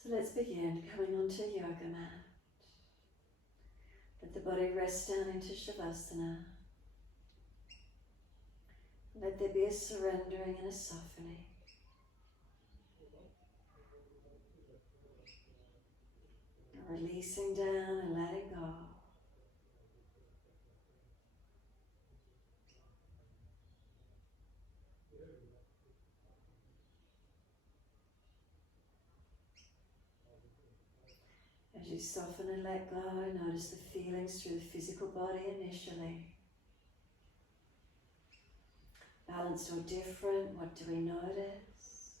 So let's begin coming onto a yoga mat. Let the body rest down into Shavasana. Let there be a surrendering and a softening. Releasing down and letting go. As you soften and let go, notice the feelings through the physical body initially. Balanced or different, what do we notice?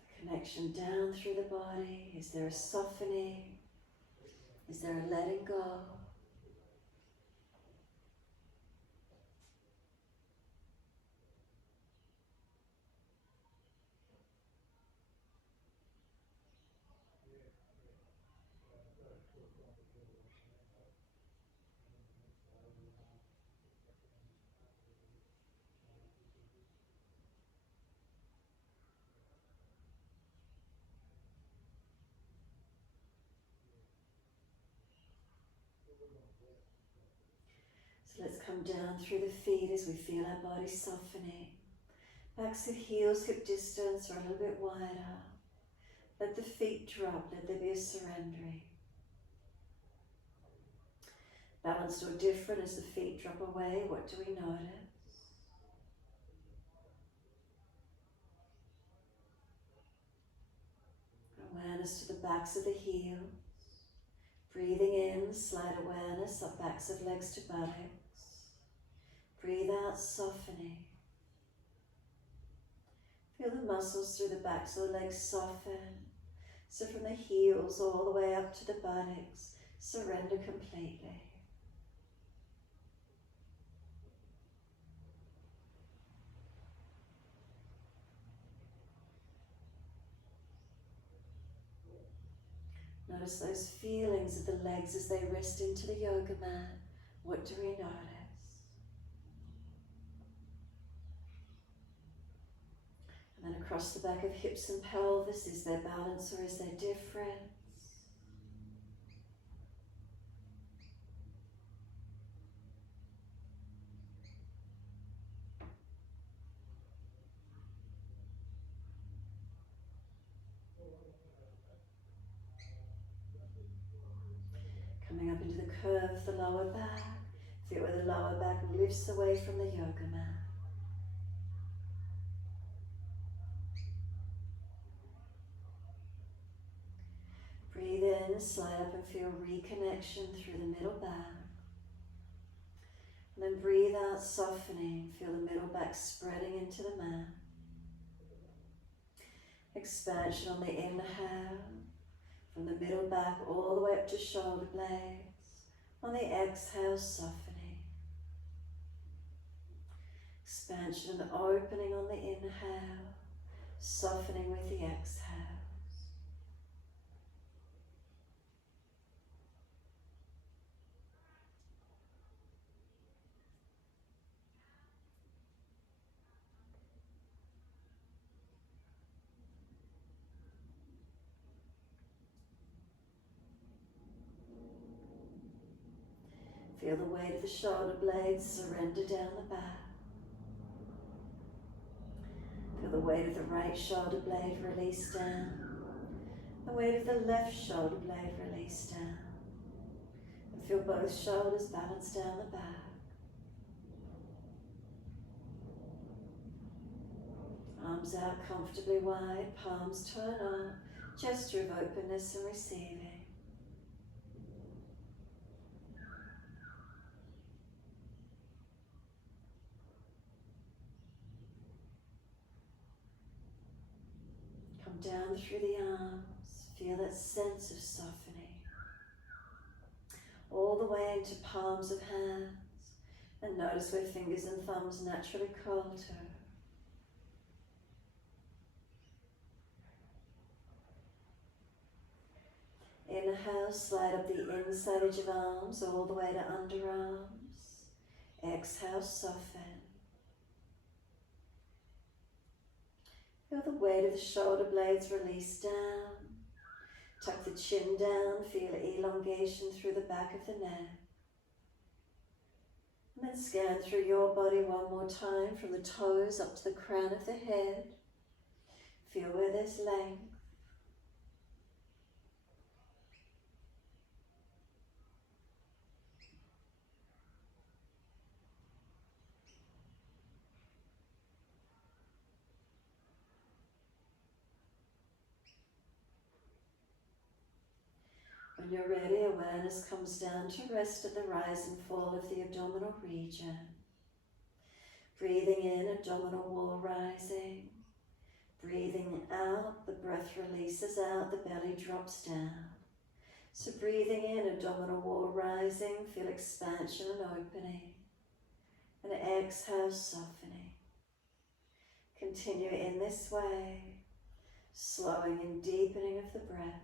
The connection down through the body. Is there a softening? Is there a letting go? So let's come down through the feet as we feel our body softening. Backs of heels, hip distance, or a little bit wider. Let the feet drop, let there be a surrendering. Balanced or different as the feet drop away, what do we notice? Awareness to the backs of the heels. Breathing in, slight awareness up backs of legs to buttocks. Breathe out, softening. Feel the muscles through the backs of the legs soften. So from the heels all the way up to the buttocks, surrender completely. Notice those feelings of the legs as they rest into the yoga mat. What do we notice? And then across the back of hips and pelvis, is there balance or is there difference? Coming up into the curve of the lower back. Feel where the lower back lifts away from the yoga mat. Breathe in, slide up and feel reconnection through the middle back. And then breathe out, softening. Feel the middle back spreading into the mat. Expansion on the inhale. From the middle back all the way up to shoulder blades. On the exhale, softening. Expansion and opening on the inhale. Softening with the exhale. Feel the weight of the shoulder blades surrender down the back. Feel the weight of the right shoulder blade release down. The weight of the left shoulder blade release down. And feel both shoulders balance down the back. Arms out comfortably wide, palms turn up, gesture of openness and receiving. Come down through the arms, feel that sense of softening. All the way into palms of hands, and notice where fingers and thumbs naturally curl to. Inhale, slide up the inside edge of arms all the way to underarms. Exhale, soften. Feel the weight of the shoulder blades release down. Tuck the chin down, feel elongation through the back of the neck. And then scan through your body one more time from the toes up to the crown of the head. Feel where there's length. When you're ready, awareness comes down to rest at the rise and fall of the abdominal region. Breathing in, abdominal wall rising. Breathing out, the breath releases out, the belly drops down. So breathing in, abdominal wall rising, feel expansion and opening. And exhale, softening. Continue in this way, slowing and deepening of the breaths.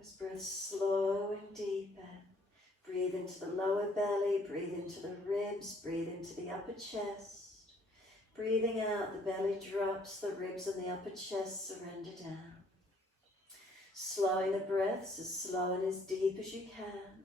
As breaths slow and deepen, breathe into the lower belly, breathe into the ribs, breathe into the upper chest. Breathing out, the belly drops, the ribs and the upper chest surrender down. Slowing the breaths as slow and as deep as you can.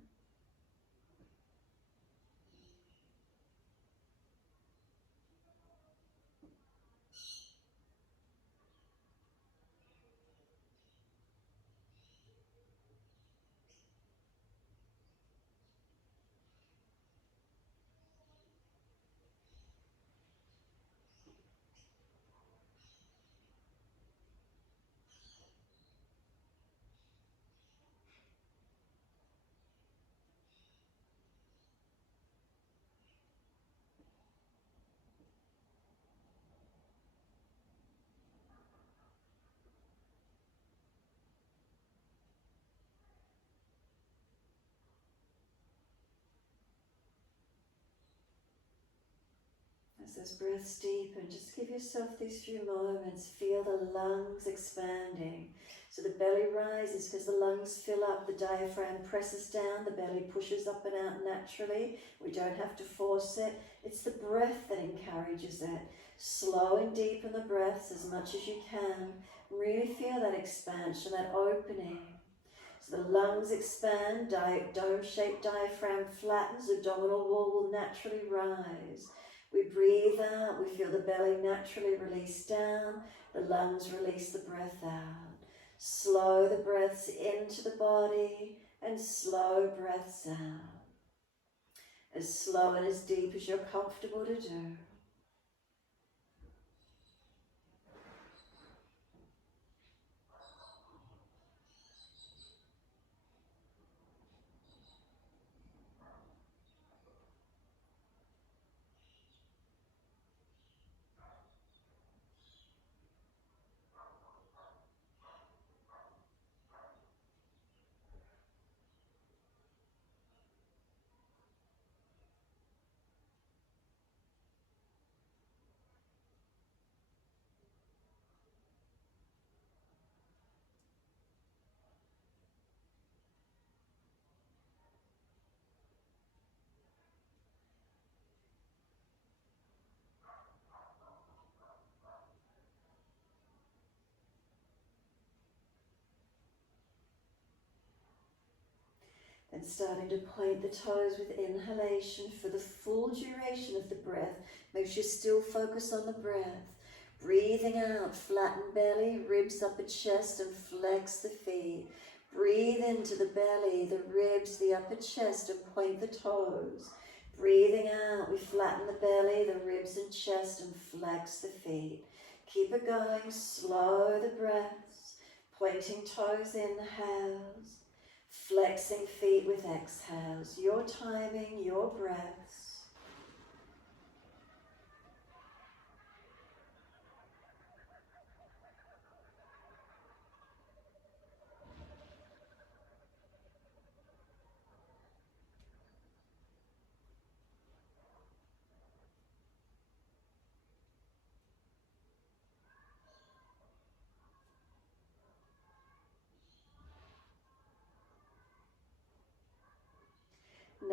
As those breaths deepen, just give yourself these few moments. Feel the lungs expanding. So the belly rises because the lungs fill up, the diaphragm presses down, the belly pushes up and out naturally. We don't have to force it. It's the breath that encourages it. Slow and deepen the breaths as much as you can. Really feel that expansion, that opening. So the lungs expand, dome-shaped diaphragm flattens, abdominal wall will naturally rise. We breathe out, we feel the belly naturally release down, the lungs release the breath out. Slow the breaths into the body and slow breaths out. As slow and as deep as you're comfortable to do. And starting to point the toes with inhalation for the full duration of the breath. Make sure you still focus on the breath. Breathing out, flatten belly, ribs, upper chest, and flex the feet. Breathe into the belly, the ribs, the upper chest, and point the toes. Breathing out, we flatten the belly, the ribs and chest, and flex the feet. Keep it going, slow the breaths, pointing toes, inhales. Flexing feet with exhales, your timing, your breaths.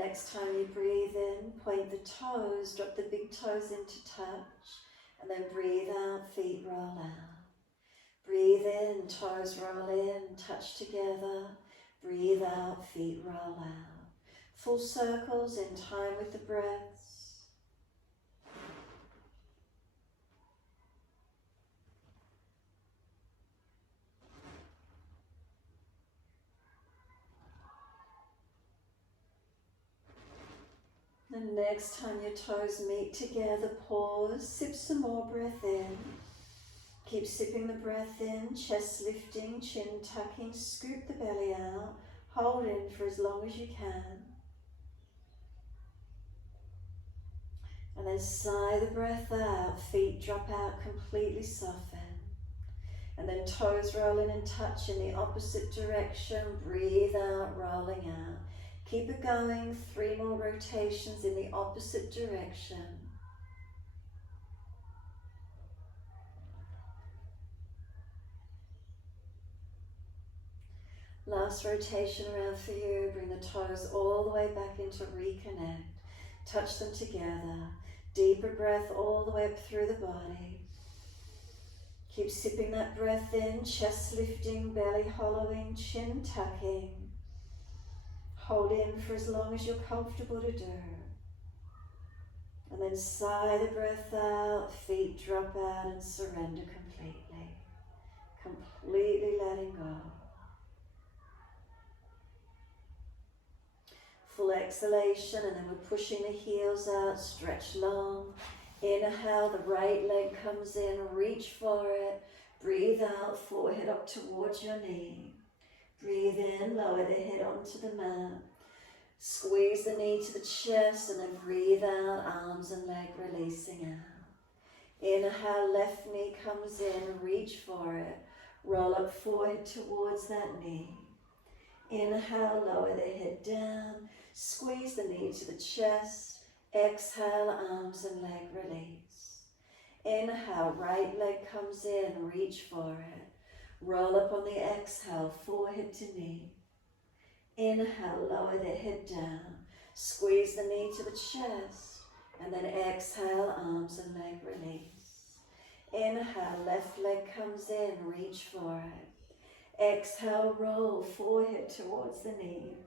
next time you breathe in, point the toes, drop the big toes into touch, and then breathe out, feet roll out. Breathe in, toes roll in, touch together. Breathe out, feet roll out. Full circles in time with the breaths. And next time your toes meet together, pause, sip some more breath in. Keep sipping the breath in, chest lifting, chin tucking, scoop the belly out, hold in for as long as you can. And then sigh the breath out, feet drop out, completely soften. And then toes roll in and touch in the opposite direction, breathe out, rolling out. Keep it going, 3 more rotations in the opposite direction. Last rotation around for you, bring the toes all the way back into reconnect. Touch them together. Deeper breath all the way up through the body. Keep sipping that breath in, chest lifting, belly hollowing, chin tucking. Hold in for as long as you're comfortable to do. And then sigh the breath out, feet drop out and surrender completely. Completely letting go. Full exhalation, and then we're pushing the heels out, stretch long. Inhale, the right leg comes in, reach for it. Breathe out, forehead up towards your knee. Breathe in, lower the head onto the mat. Squeeze the knee to the chest and then breathe out, arms and leg releasing out. Inhale, left knee comes in, reach for it. Roll up forehead towards that knee. Inhale, lower the head down. Squeeze the knee to the chest. Exhale, arms and leg release. Inhale, right leg comes in, reach for it. Roll up on the exhale, forehead to knee. Inhale, lower the head down. Squeeze the knee to the chest. And then exhale, arms and leg release. Inhale, left leg comes in, reach for it. Exhale, roll forehead towards the knee.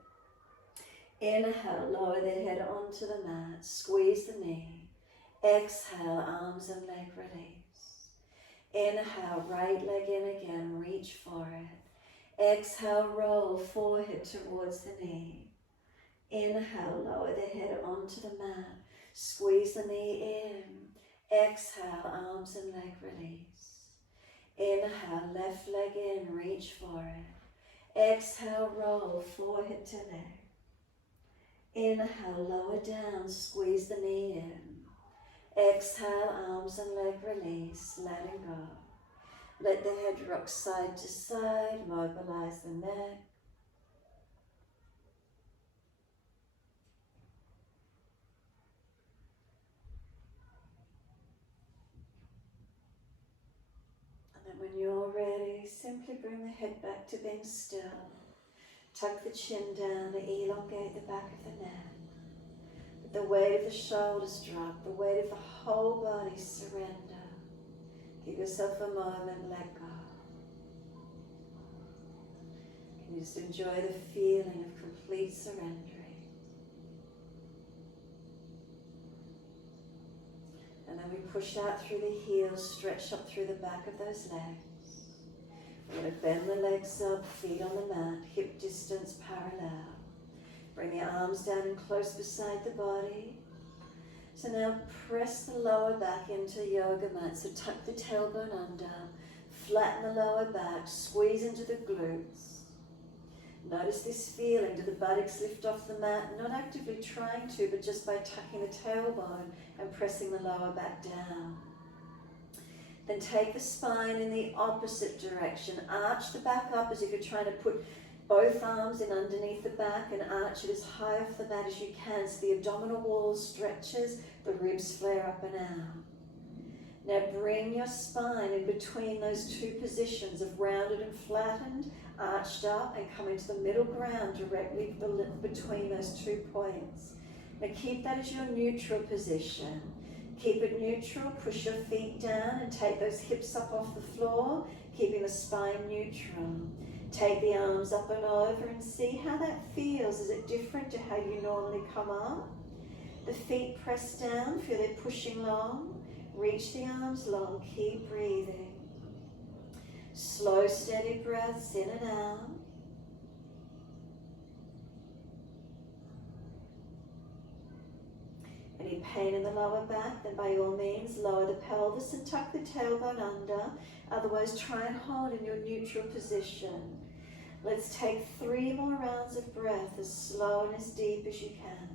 Inhale, lower the head onto the mat. Squeeze the knee. Exhale, arms and leg release. Inhale, right leg in again, reach for it. Exhale, roll forehead towards the knee. Inhale, lower the head onto the mat. Squeeze the knee in. Exhale, arms and leg release. Inhale, left leg in, reach for it. Exhale, roll forehead to leg. Inhale, lower down, squeeze the knee in. Exhale, arms and leg release, letting go. Let the head rock side to side, mobilize the neck. And then when you're ready, simply bring the head back to being still. Tuck the chin down, elongate the back of the neck. Let the weight of the shoulders drop, the weight of the whole body surrender. Give yourself a moment, let go. You just enjoy the feeling of complete surrendering. And then we push out through the heels, stretch up through the back of those legs. We're going to bend the legs up, feet on the mat, hip distance parallel. Bring the arms down and close beside the body. So now press the lower back into the yoga mat. So tuck the tailbone under, flatten the lower back, squeeze into the glutes. Notice this feeling. Do the buttocks lift off the mat? Not actively trying to, but just by tucking the tailbone and pressing the lower back down. Then take the spine in the opposite direction. Arch the back up as if you're trying to put both arms in underneath the back and arch it as high off the mat as you can so the abdominal wall stretches, the ribs flare up and out. Now bring your spine in between those two positions of rounded and flattened, arched up, and come into the middle ground directly between those 2 points. Now keep that as your neutral position. Keep it neutral, push your feet down and take those hips up off the floor, keeping the spine neutral. Take the arms up and over and see how that feels. Is it different to how you normally come up? The feet press down, feel they're pushing long. Reach the arms long, keep breathing. Slow, steady breaths in and out. Any pain in the lower back, then by all means lower the pelvis and tuck the tailbone under. Otherwise, try and hold in your neutral position. Let's take 3 more rounds of breath, as slow and as deep as you can.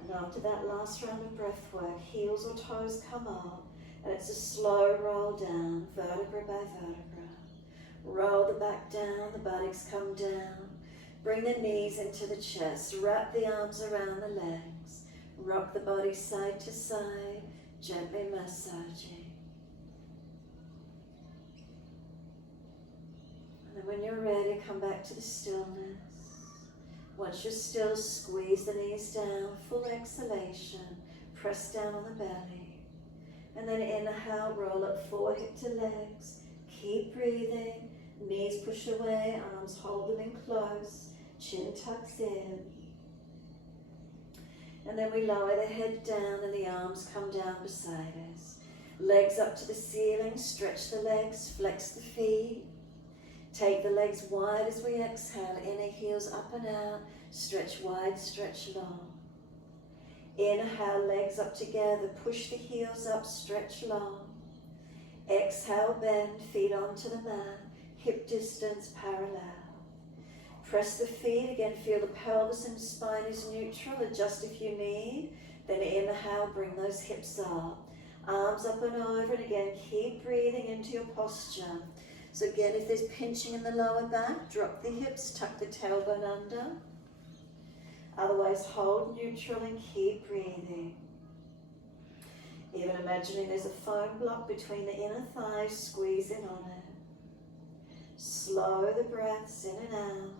And after that last round of breath work, heels or toes come up, and it's a slow roll down, vertebra by vertebra. Roll the back down, the buttocks come down. Bring the knees into the chest, wrap the arms around the legs. Rock the body side to side, gently massaging. And then when you're ready, come back to the stillness. Once you're still, squeeze the knees down, full exhalation, press down on the belly. And then inhale, roll up forehead to legs. Keep breathing, knees push away, arms hold them in close, chin tucks in. And then we lower the head down and the arms come down beside us. Legs up to the ceiling, stretch the legs, flex the feet. Take the legs wide as we exhale, inner heels up and out, stretch wide, stretch long. Inhale, legs up together, push the heels up, stretch long. Exhale, bend, feet onto the mat, hip distance parallel. Press the feet, again feel the pelvis and spine is neutral, adjust if you need. Then inhale, bring those hips up. Arms up and over, and again keep breathing into your posture. So again, if there's pinching in the lower back, drop the hips, tuck the tailbone under. Otherwise, hold neutral and keep breathing. Even imagining there's a foam block between the inner thighs, squeeze in on it. Slow the breaths in and out.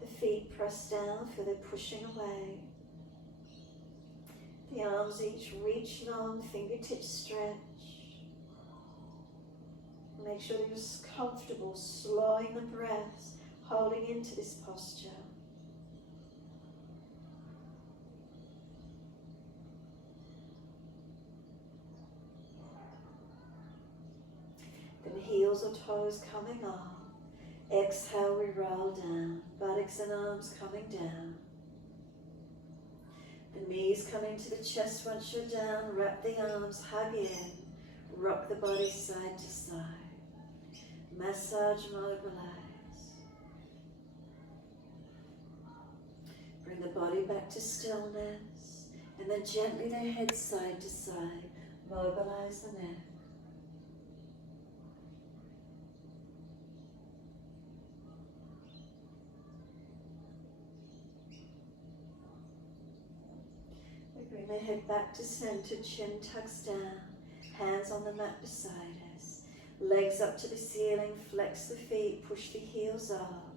The feet press down, feel they're pushing away. The arms each reach long, fingertips stretch. Make sure that you're comfortable, slowing the breaths, holding into this posture. Then heels or toes coming up. Exhale, we roll down, buttocks and arms coming down. The knees come into the chest once you're down, wrap the arms, hug in, rock the body side to side. Massage, mobilize. Bring the body back to stillness, and then gently the head side to side. Mobilize the neck. Bring the head back to center, chin tucks down, hands on the mat beside us. Legs up to the ceiling, flex the feet, push the heels up.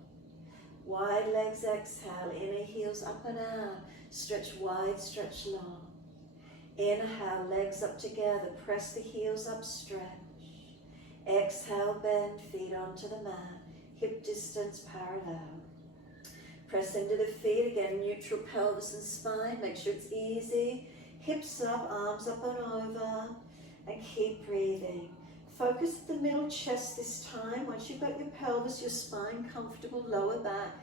Wide legs, exhale, inner heels up and out. Stretch wide, stretch long. Inhale, legs up together, press the heels up, stretch. Exhale, bend, feet onto the mat, hip distance parallel. Press into the feet, again, neutral pelvis and spine. Make sure it's easy. Hips up, arms up and over, and keep breathing. Focus at the middle chest this time. Once you've got your pelvis, your spine comfortable, lower back,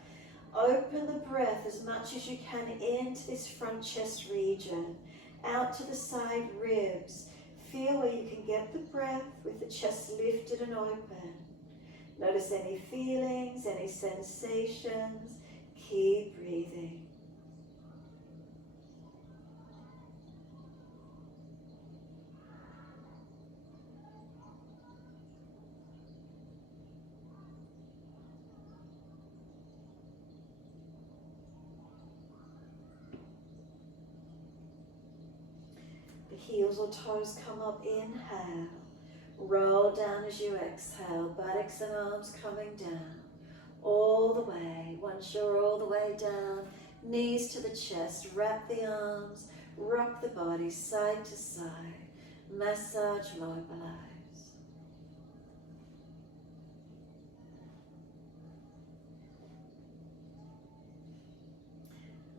open the breath as much as you can into this front chest region, out to the side ribs. Feel where you can get the breath with the chest lifted and open. Notice any feelings, any sensations. Keep breathing. Heels or toes come up, inhale. Roll down as you exhale, buttocks and arms coming down. All the way, once you're all the way down, knees to the chest, wrap the arms, rock the body side to side, massage, mobilize.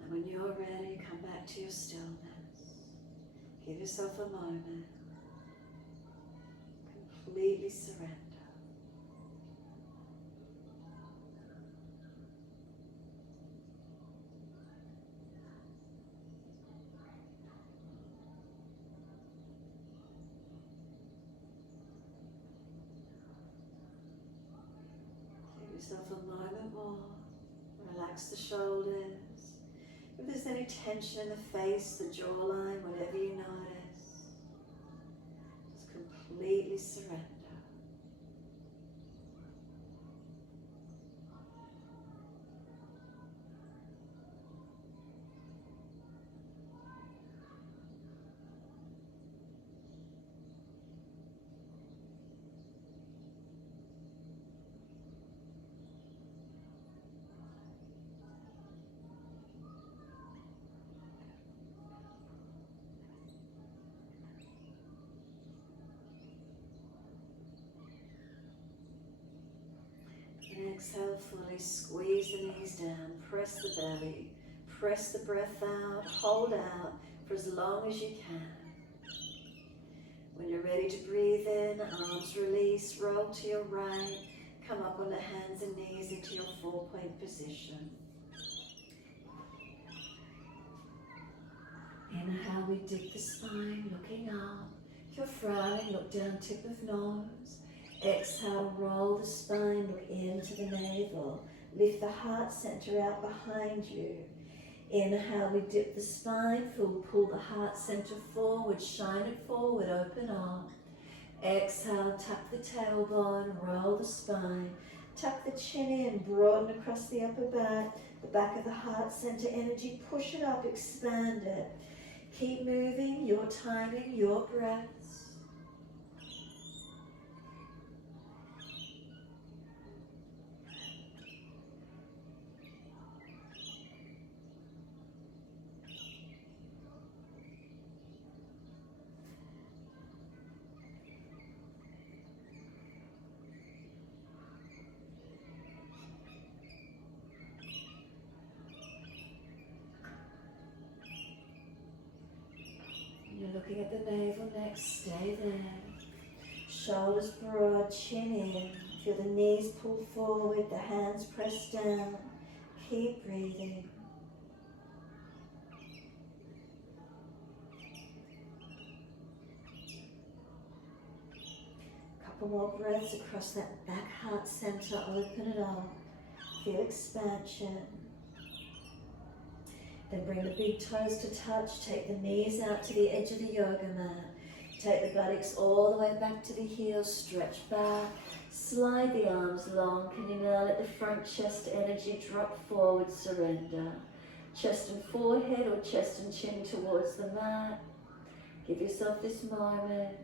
And when you're ready, come back to your stillness. Give yourself a moment. Completely surrender. Give yourself a moment more. Relax the shoulders. If there's any tension in the face, the jawline, whatever you notice, just completely surrender. Exhale fully, squeeze the knees down, press the belly, press the breath out, hold out for as long as you can. When you're ready to breathe in, arms release, roll to your right, come up on the hands and knees into your 4-point position. Inhale, we dip the spine, looking up. If you're frowning, look down, tip of nose. Exhale, roll the spine, look into the navel. Lift the heart center out behind you. Inhale, we dip the spine, pull the heart center forward, shine it forward, open up. Exhale, tuck the tailbone, roll the spine. Tuck the chin in, broaden across the upper back, the back of the heart center energy, push it up, expand it. Keep moving, your timing, your breaths. You're looking at the navel next, stay there. Shoulders broad, chin in. Feel the knees pull forward, the hands press down. Keep breathing. Couple more breaths across that back heart center, open it up. Feel expansion. Then bring the big toes to touch, take the knees out to the edge of the yoga mat. Take the buttocks all the way back to the heels, stretch back, slide the arms long. Can you now let the front chest energy drop forward, surrender. Chest and forehead or chest and chin towards the mat. Give yourself this moment.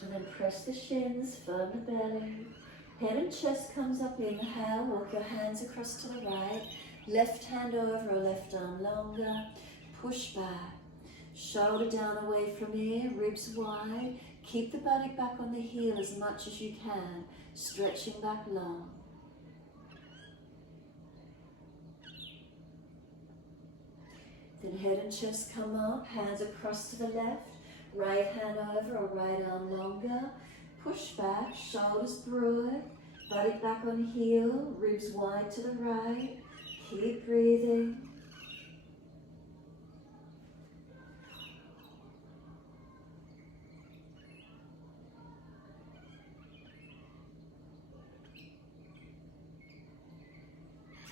And then press the shins, firm the belly. Head and chest comes up, inhale, walk your hands across to the right. Left hand over or left arm longer. Push back. Shoulder down away from ear, ribs wide. Keep the body back on the heel as much as you can, stretching back long. Then head and chest come up, hands across to the left. Right hand over or right arm longer. Push back, shoulders broad, body back on heel, ribs wide to the right. Keep breathing.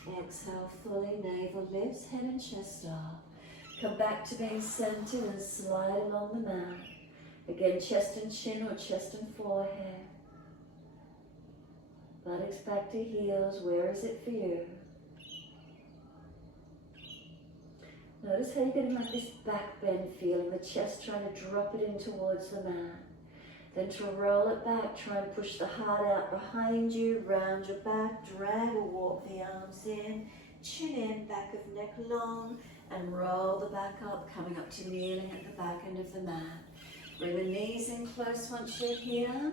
Exhale fully, navel lifts, head and chest up. Come back to being centered and slide along the mat. Again, chest and chin or chest and forehead. Buttocks back to heels. Where is it for you? Notice how you're getting like this back bend feeling, the chest trying to drop it in towards the mat. Then to roll it back, try and push the heart out behind you, round your back, drag or walk the arms in, chin in, back of neck long, and roll the back up, coming up to kneeling at the back end of the mat. Bring the knees in close once you're here.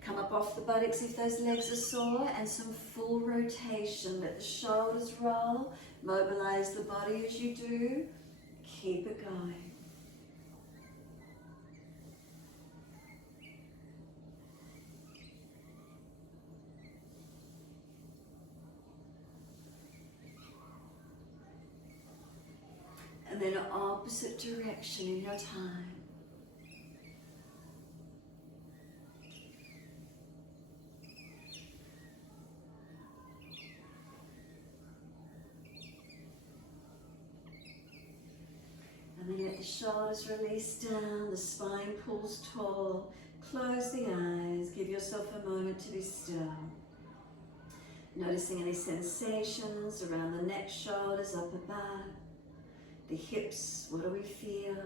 Come up off the buttocks if those legs are sore, and some full rotation. Let the shoulders roll, mobilize the body as you do. Keep it going. And then opposite direction in your time. And then let the shoulders release down, the spine pulls tall. Close the eyes, give yourself a moment to be still. Noticing any sensations around the neck, shoulders, upper back. The hips, what do we feel?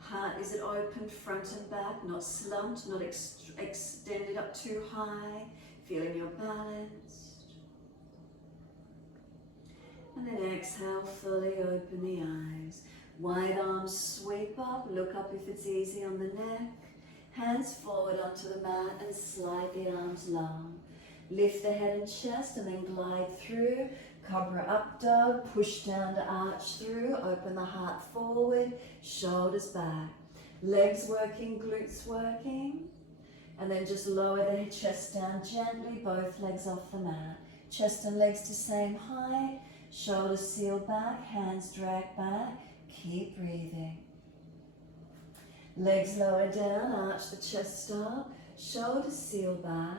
Heart, is it open front and back, not slumped, not extended up too high? Feeling your balance. And then exhale, fully open the eyes. Wide arms sweep up, look up if it's easy on the neck. Hands forward onto the mat and slide the arms long. Lift the head and chest and then glide through. Cobra up dog, push down to arch through, open the heart forward, shoulders back. Legs working, glutes working. And then just lower the chest down gently, both legs off the mat. Chest and legs to same height, shoulders seal back, hands drag back, keep breathing. Legs lower down, arch the chest up, shoulders seal back.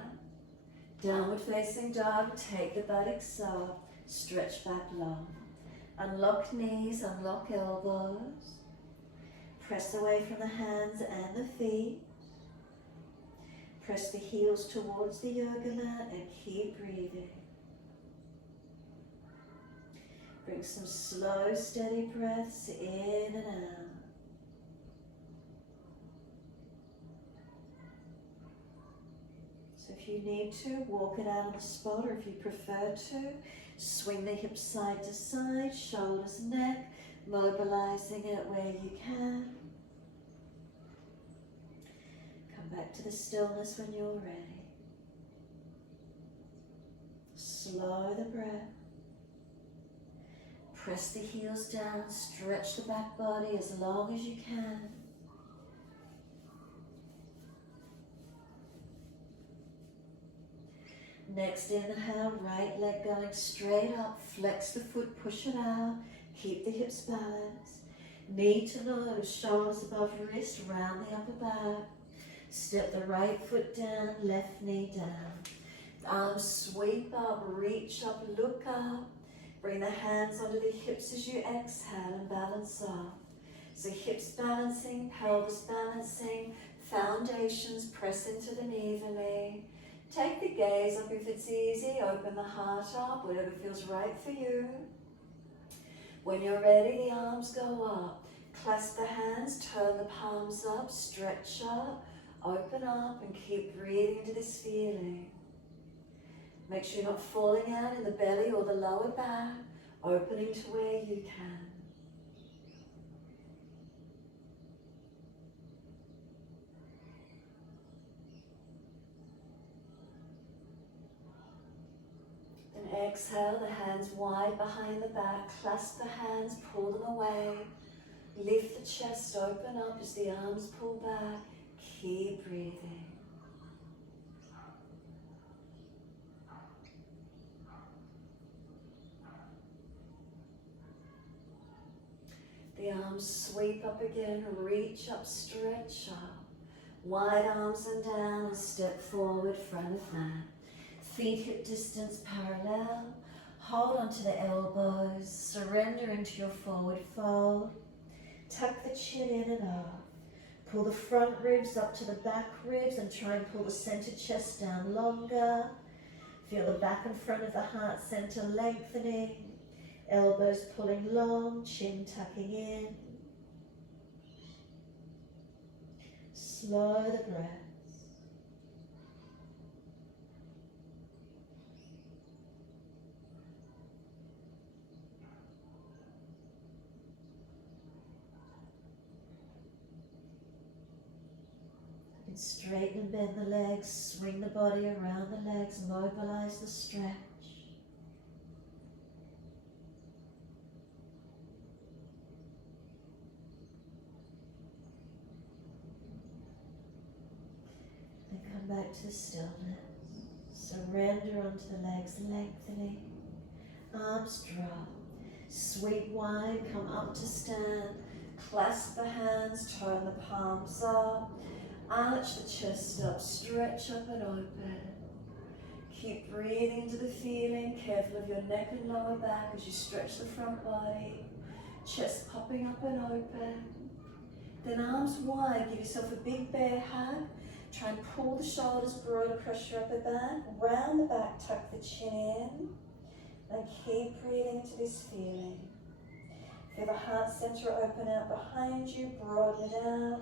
Downward facing dog, take the buttocks up, stretch back long. Unlock knees, unlock elbows. Press away from the hands and the feet. Press the heels towards the yoga mat and keep breathing. Bring some slow, steady breaths in and out. So if you need to, walk it out on the spot, or if you prefer to, swing the hips side to side, shoulders, neck, mobilizing it where you can. Come back to the stillness when you're ready. Slow the breath. Press the heels down, stretch the back body as long as you can. Next inhale, right leg going straight up, flex the foot, push it out, keep the hips balanced. Knee to nose, shoulders above wrist, round the upper back. Step the right foot down, left knee down. Arms sweep up, reach up, look up. Bring the hands onto the hips as you exhale and balance off. So hips balancing, pelvis balancing, foundations press into them evenly. Take the gaze up if it's easy, open the heart up, whatever feels right for you. When you're ready, the arms go up. Clasp the hands, turn the palms up, stretch up, open up, and keep breathing into this feeling. Make sure you're not falling out in the belly or the lower back, opening to where you can. Then exhale, the hands wide behind the back, clasp the hands, pull them away. Lift the chest, open up as the arms pull back, keep breathing. The arms sweep up again, reach up, stretch up. Wide arms and down, and step forward, front of mat. Feet hip distance parallel. Hold onto the elbows. Surrender into your forward fold. Tuck the chin in and up. Pull the front ribs up to the back ribs and try and pull the center chest down longer. Feel the back and front of the heart center lengthening. Elbows pulling long, chin tucking in. Slow the breath. And straighten and bend the legs, swing the body around the legs, mobilize the stretch. Then come back to the stillness. Surrender onto the legs, lengthening. Arms drop. Sweep wide, come up to stand. Clasp the hands, turn the palms up. Arch the chest up, stretch up and open. Keep breathing into the feeling, careful of your neck and lower back as you stretch the front body. Chest popping up and open. Then arms wide, give yourself a big bear hug. Try and pull the shoulders broad across your upper back. Round the back, tuck the chin in. And keep breathing into this feeling. Feel the heart center open out behind you, broaden it out.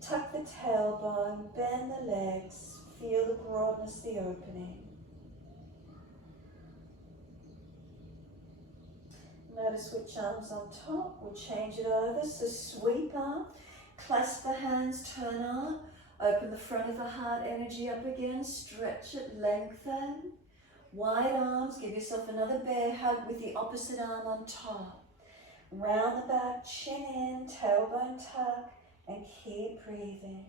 Tuck the tailbone, bend the legs, feel the broadness, the opening. Notice which arm's on top, we'll change it over. So sweep up, clasp the hands, turn up, open the front of the heart energy up again, stretch it, lengthen. Wide arms, give yourself another bear hug with the opposite arm on top. Round the back, chin in, tailbone tuck, and keep breathing.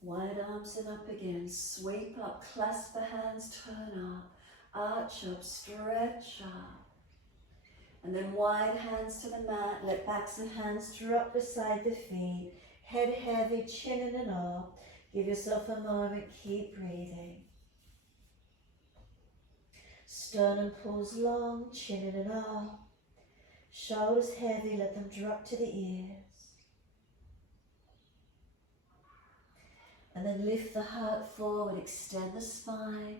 Wide arms and up again. Sweep up, clasp the hands, turn up, arch up, stretch up. And then wide hands to the mat, let backs and hands drop beside the feet. Head heavy, chin in and up. Give yourself a moment, keep breathing. Sternum pulls long, chin in and up. Shoulders heavy, let them drop to the ears. And then lift the heart forward, extend the spine.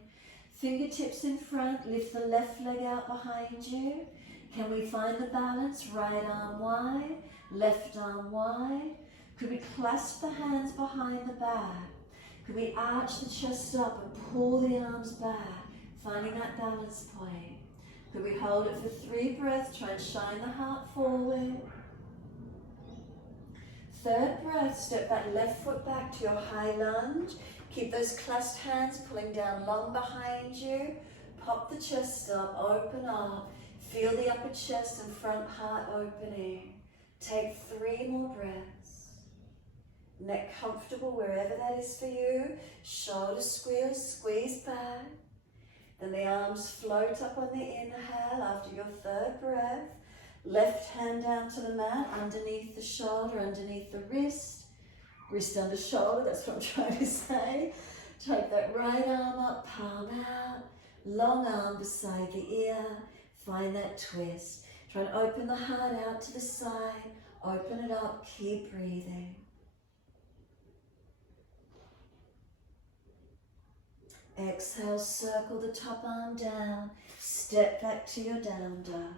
Fingertips in front, lift the left leg out behind you. Can we find the balance? Right arm wide, left arm wide. Could we clasp the hands behind the back? Could we arch the chest up and pull the arms back, finding that balance point? Could we hold it for 3 breaths, try and shine the heart forward. Third breath, step that left foot back to your high lunge. Keep those clasped hands pulling down long behind you. Pop the chest up, open up. Feel the upper chest and front heart opening. Take 3 more breaths. Neck comfortable wherever that is for you. Shoulders squeeze back. Then the arms float up on the inhale after your 3rd breath. Left hand down to the mat, underneath the shoulder, underneath the wrist. Wrist under shoulder, that's what I'm trying to say. Take that right arm up, palm out. Long arm beside the ear. Find that twist. Try and open the heart out to the side. Open it up, keep breathing. Exhale, circle the top arm down. Step back to your down dog.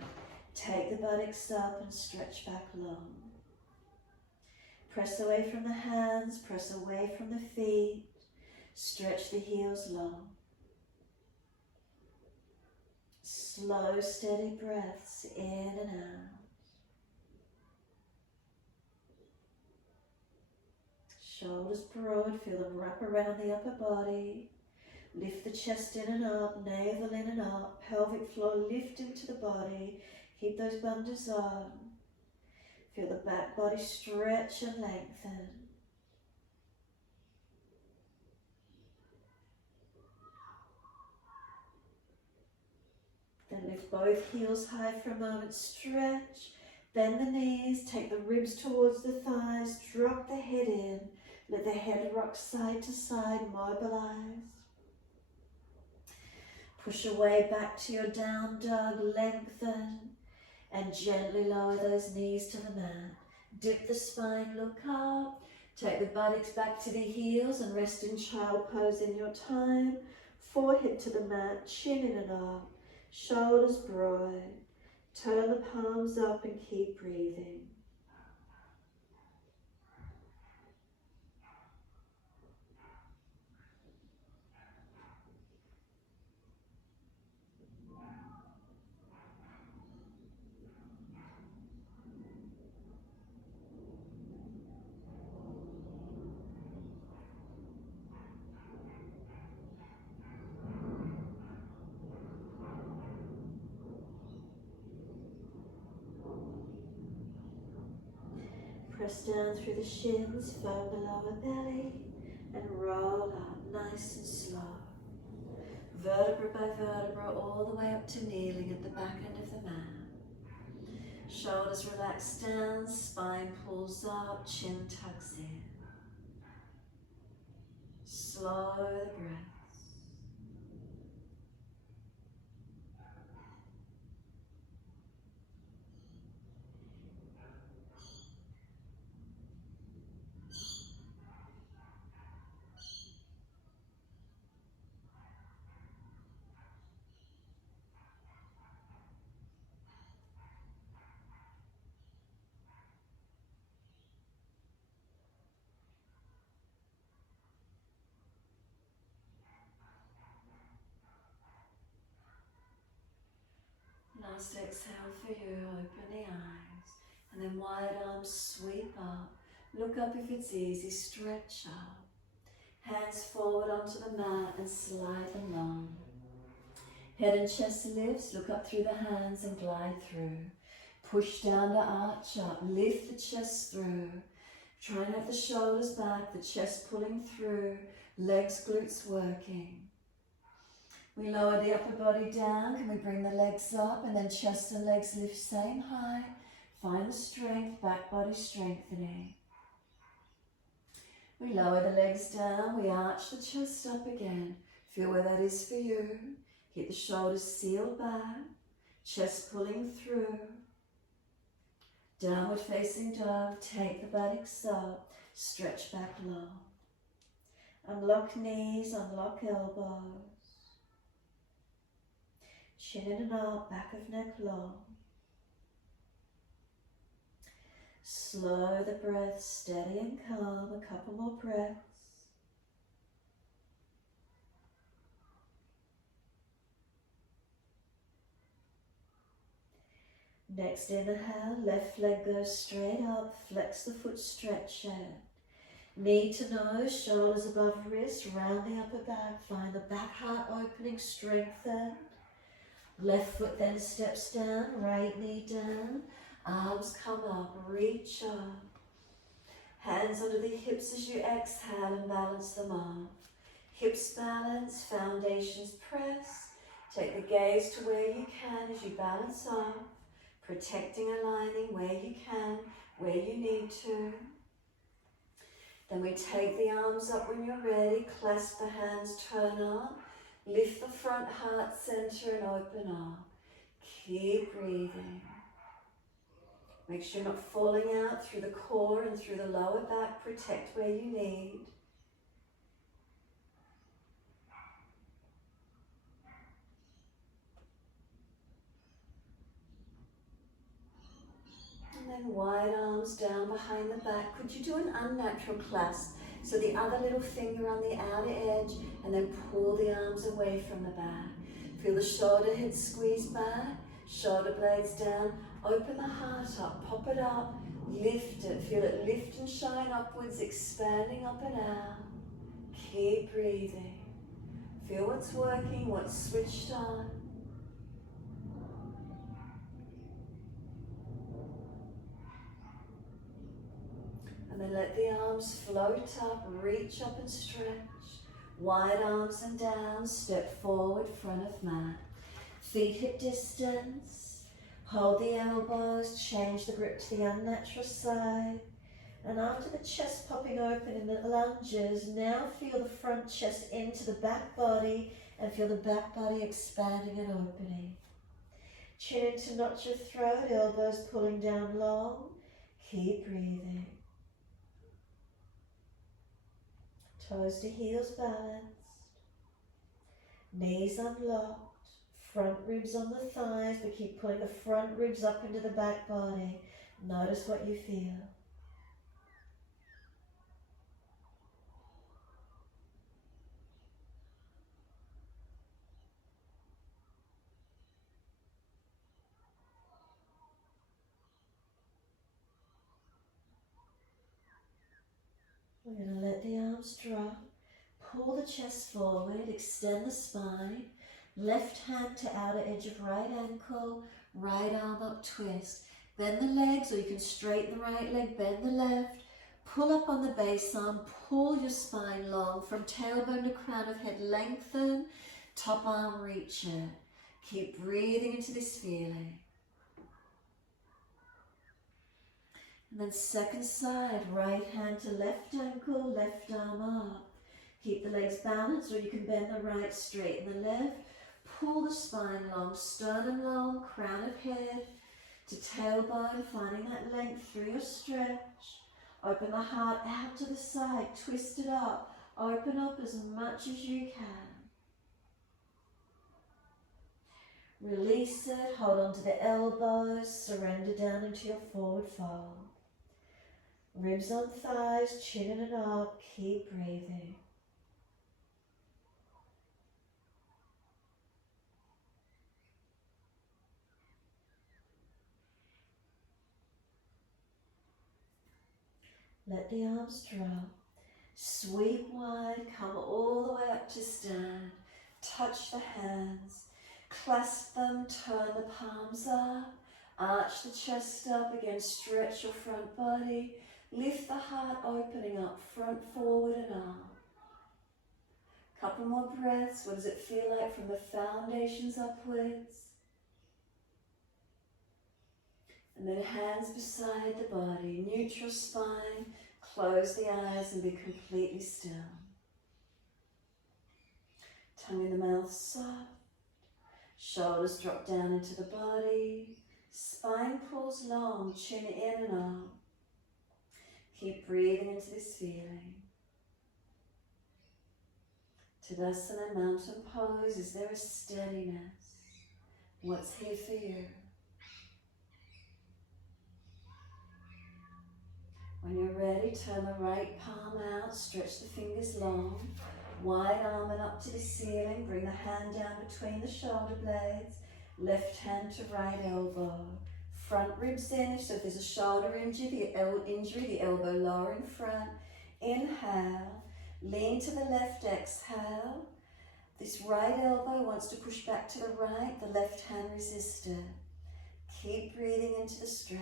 Take the buttocks up and stretch back long. Press away from the hands, press away from the feet. Stretch the heels long. Slow, steady breaths in and out. Shoulders broad, feel them wrap around the upper body. Lift the chest in and up, navel in and up, pelvic floor lift into the body. Keep those bandhas on. Feel the back body stretch and lengthen. And lift both heels high for a moment, stretch. Bend the knees, take the ribs towards the thighs, drop the head in. Let the head rock side to side, mobilize. Push your way back to your down dog, lengthen. And gently lower those knees to the mat. Dip the spine, look up. Take the buttocks back to the heels and rest in child pose in your time. Forehead to the mat, chin in and up. Shoulders broad. Turn the palms up and keep breathing. Press down through the shins, firm the lower belly, and roll up nice and slow. Vertebra by vertebra, all the way up to kneeling at the back end of the mat. Shoulders relax down, spine pulls up, chin tucks in. Slow the breath. Last exhale for you, open the eyes, and then wide arms sweep up. Look up if it's easy, stretch up. Hands forward onto the mat and slide them long. Head and chest lifts, look up through the hands and glide through. Push down to arch up, lift the chest through. Try and have the shoulders back, the chest pulling through, legs, glutes working. We lower the upper body down. Can we bring the legs up and then chest and legs lift same height. Find the strength, back body strengthening. We lower the legs down. We arch the chest up again. Feel where that is for you. Keep the shoulders sealed back. Chest pulling through. Downward facing dog. Take the buttocks up. Stretch back low. Unlock knees, unlock elbows. Chin in and up, back of neck long. Slow the breath, steady and calm, a couple more breaths. Next inhale, left leg goes straight up, flex the foot, stretch it. Knee to nose, shoulders above wrist, round the upper back, find the back heart opening, strengthen. Left foot then steps down, right knee down, arms come up, reach up. Hands under the hips as you exhale and balance them off. Hips balance, foundations press. Take the gaze to where you can as you balance off. Protecting, aligning where you can, where you need to. Then we take the arms up when you're ready, clasp the hands, turn up. Lift the front heart center and open up. Keep breathing. Make sure you're not falling out through the core and through the lower back. Protect where you need. And then wide arms down behind the back. Could you do an unnatural clasp? So the other little finger on the outer edge, and then pull the arms away from the back. Feel the shoulder head squeeze back, shoulder blades down, open the heart up, pop it up, lift it. Feel it lift and shine upwards, expanding up and out. Keep breathing. Feel what's working, what's switched on. And then let the arms float up, reach up and stretch. Wide arms and down, step forward, front of mat. Feet hip distance. Hold the elbows, change the grip to the unnatural side. And after the chest popping open in the lunges, now feel the front chest into the back body and feel the back body expanding and opening. Chin in to notch your throat, elbows pulling down long. Keep breathing. Toes to heels balanced. Knees unlocked. Front ribs on the thighs, but keep pulling the front ribs up into the back body. Notice what you feel. We're going to let the arms drop. Pull the chest forward, extend the spine. Left hand to outer edge of right ankle, right arm up, twist. Bend the legs, or you can straighten the right leg, bend the left. Pull up on the base arm, pull your spine long. From tailbone to crown of head, lengthen. Top arm, reach it. Keep breathing into this feeling. And then second side, right hand to left ankle, left arm up. Keep the legs balanced, or you can bend the right, straighten the left. Pull the spine long, sternum long, crown of head to tailbone, finding that length through your stretch. Open the heart out to the side, twist it up. Open up as much as you can. Release it, hold on to the elbows, surrender down into your forward fold. Ribs on thighs, chin in and up, keep breathing. Let the arms drop. Sweep wide, come all the way up to stand. Touch the hands, clasp them, turn the palms up. Arch the chest up, again stretch your front body. Lift the heart, opening up, front, forward and up. Couple more breaths. What does it feel like from the foundations upwards? And then hands beside the body, neutral spine. Close the eyes and be completely still. Tongue in the mouth soft. Shoulders drop down into the body. Spine pulls long, chin in and up. Keep breathing into this feeling. Tadasana, mountain pose. Is there a steadiness? What's here for you? When you're ready, turn the right palm out, stretch the fingers long. Wide arm and up to the ceiling. Bring the hand down between the shoulder blades. Left hand to right elbow. Front ribs in, so if there's a shoulder injury, the elbow lower in front. Inhale, lean to the left, exhale. This right elbow wants to push back to the right, the left hand resist it. Keep breathing into the stretch.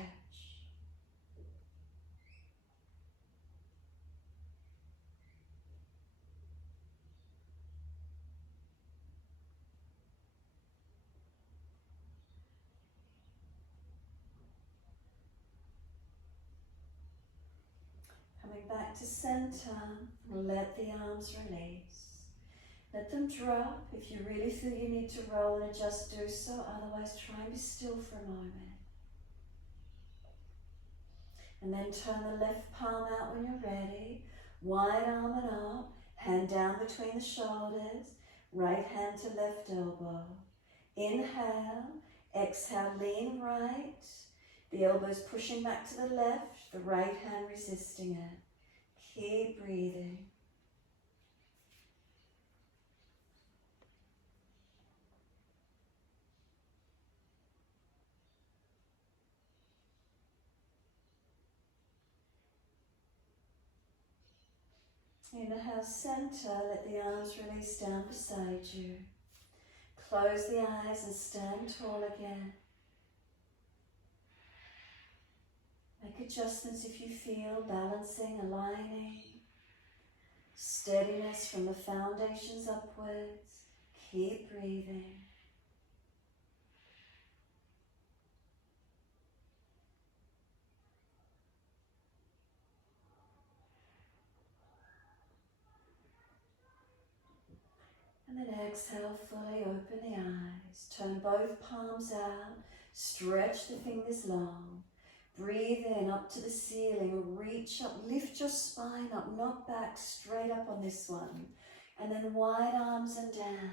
Coming back to center, let the arms release. Let them drop. If you really feel you need to roll and adjust, do so. Otherwise, try and be still for a moment. And then turn the left palm out when you're ready. Wide arm and up. Hand down between the shoulders. Right hand to left elbow. Inhale. Exhale, lean right. The elbows pushing back to the left. The right hand resisting it. Keep breathing. Inhale, center, let the arms release down beside you. Close the eyes and stand tall again. Make adjustments if you feel, balancing, aligning. Steadiness from the foundations upwards. Keep breathing. And then exhale, fully open the eyes. Turn both palms out. Stretch the fingers long. Breathe in up to the ceiling. Reach up, lift your spine up, not back, straight up on this one. And then wide arms and down.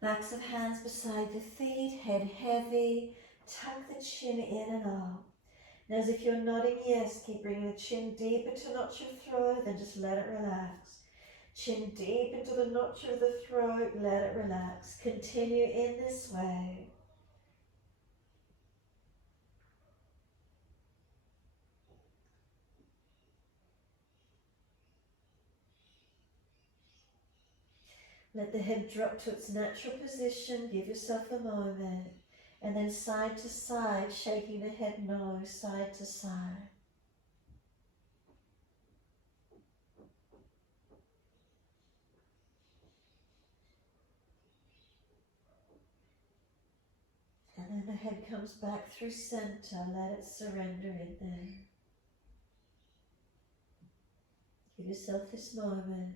Backs of hands beside the feet, head heavy. Tuck the chin in and up. And as if you're nodding yes, keep bringing the chin deeper to notch your throat, then just let it relax. Chin deep into the notch of the throat, let it relax. Continue in this way. Let the head drop to its natural position. Give yourself a moment. And then side to side, shaking the head no, side to side. And then the head comes back through center. Let it surrender in there. Give yourself this moment.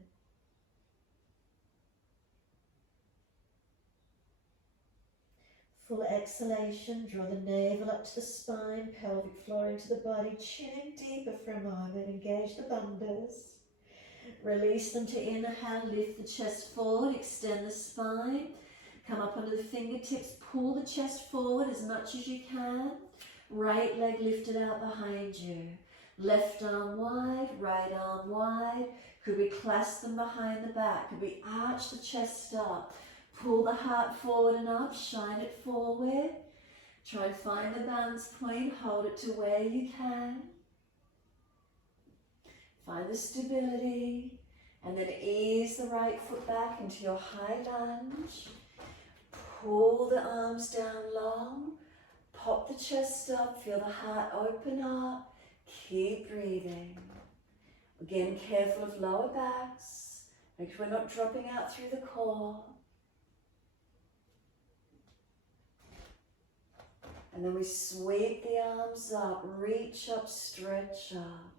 Full exhalation, draw the navel up to the spine, pelvic floor into the body, chin in deeper for a moment, engage the bandhas. Release them to inhale, lift the chest forward, extend the spine, come up onto the fingertips, pull the chest forward as much as you can, right leg lifted out behind you, left arm wide, right arm wide, could we clasp them behind the back, could we arch the chest up, pull the heart forward and up, shine it forward. Try and find the balance point, hold it to where you can. Find the stability, and then ease the right foot back into your high lunge. Pull the arms down long, pop the chest up, feel the heart open up. Keep breathing. Again, careful of lower backs. Make sure we're not dropping out through the core. And then we sweep the arms up, reach up, stretch up.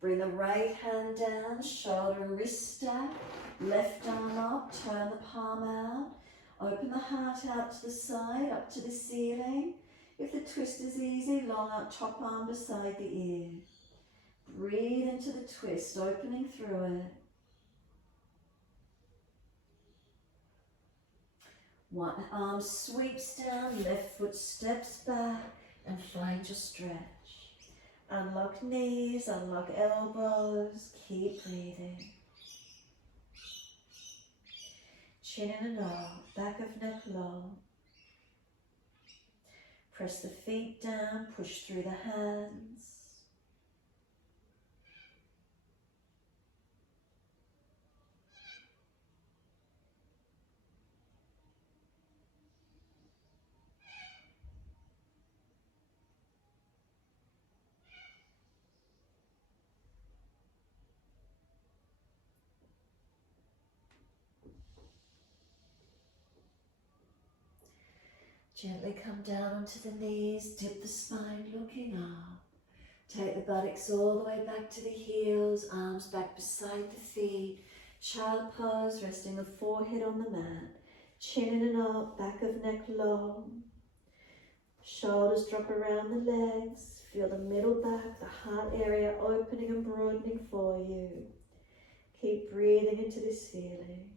Bring the right hand down, shoulder and wrist stack. Left arm up, turn the palm out. Open the heart out to the side, up to the ceiling. If the twist is easy, long out top arm beside the ear. Breathe into the twist, opening through it. One arm sweeps down, left foot steps back, and find your stretch. Unlock knees, unlock elbows, keep breathing. Chin in and up, back of neck long. Press the feet down, push through the hands. Gently come down onto the knees, dip the spine looking up. Take the buttocks all the way back to the heels, arms back beside the feet. Child pose, resting the forehead on the mat. Chin in and up, back of neck long. Shoulders drop around the legs. Feel the middle back, the heart area opening and broadening for you. Keep breathing into this feeling.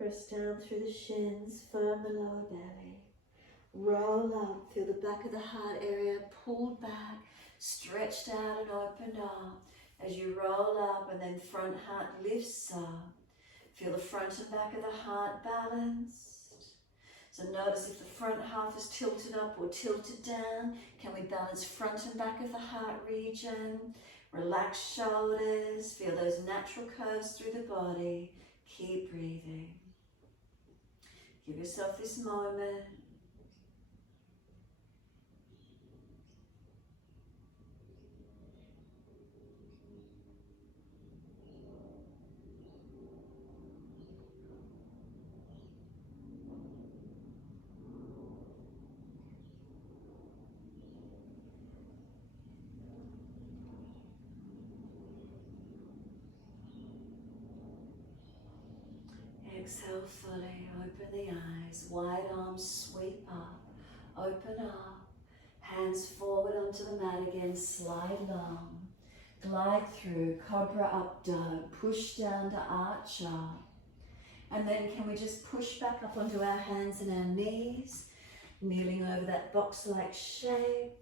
Press down through the shins, firm the lower belly. Roll up, feel the back of the heart area pulled back, stretched out and opened up. As you roll up and then front heart lifts up. Feel the front and back of the heart balanced. So notice if the front half is tilted up or tilted down, can we balance front and back of the heart region? Relax shoulders, feel those natural curves through the body. Keep breathing. Give yourself this moment. Exhale fully, open the eyes, wide arms sweep up, open up, hands forward onto the mat again, slide long, glide through, cobra up dog, push down to arch up. And then can we just push back up onto our hands and our knees, kneeling over that box-like shape,